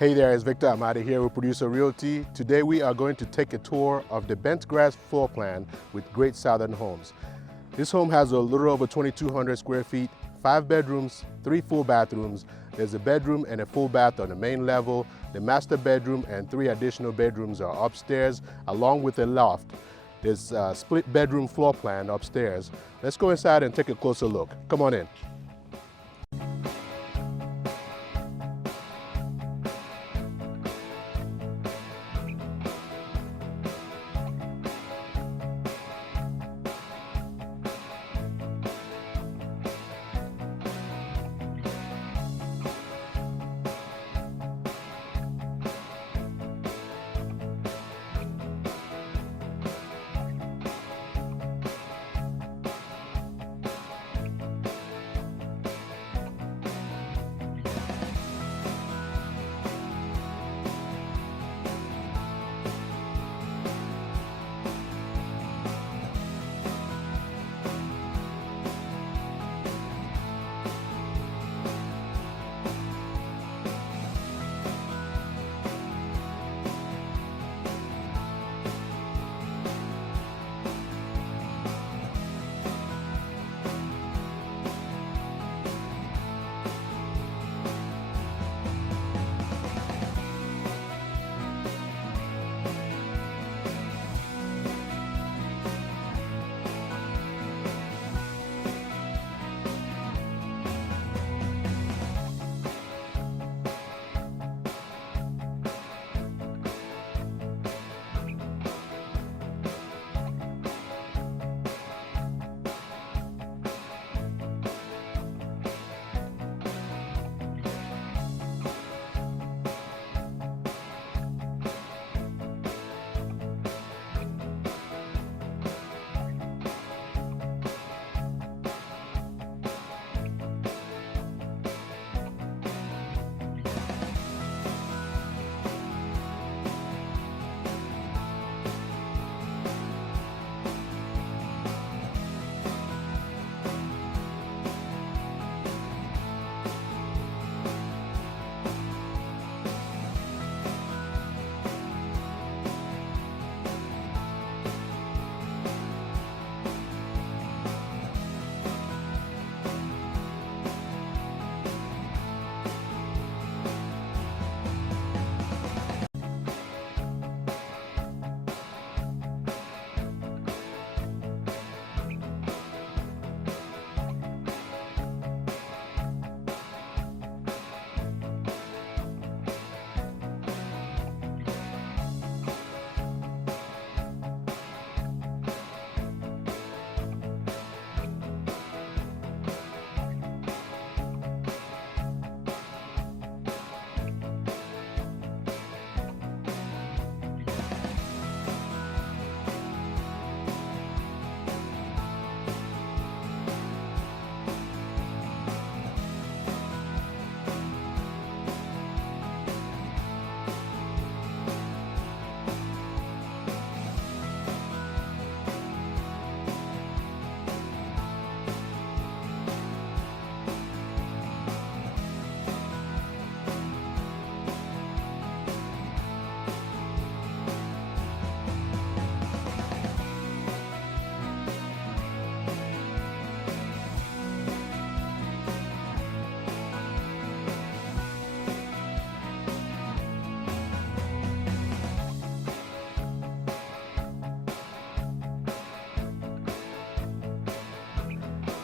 Hey there, it's Victor Amadi here with Producer Realty. Today we are going to take a tour of the Bentgrass floor plan with Great Southern Homes. This home has a little over 2,200 square feet, 5 bedrooms, 3 full bathrooms. There's a bedroom and a full bath on the main level. The master bedroom and 3 additional bedrooms are upstairs, along with a loft. There's a split bedroom floor plan upstairs. Let's go inside and take a closer look. Come on in.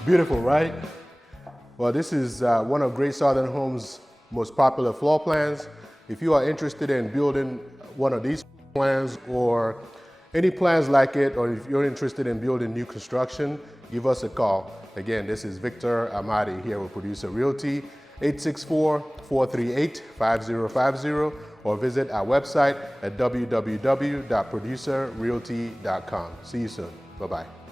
Beautiful, right? Well, this is one of Great Southern Homes' most popular floor plans. If you are interested in building one of these plans or any plans like it, or if you're interested in building new construction, give us a call. Again, this is Victor Amadi here with Producer Realty, 864-438-5050, or visit our website at www.producerrealty.com. See you soon. Bye-bye.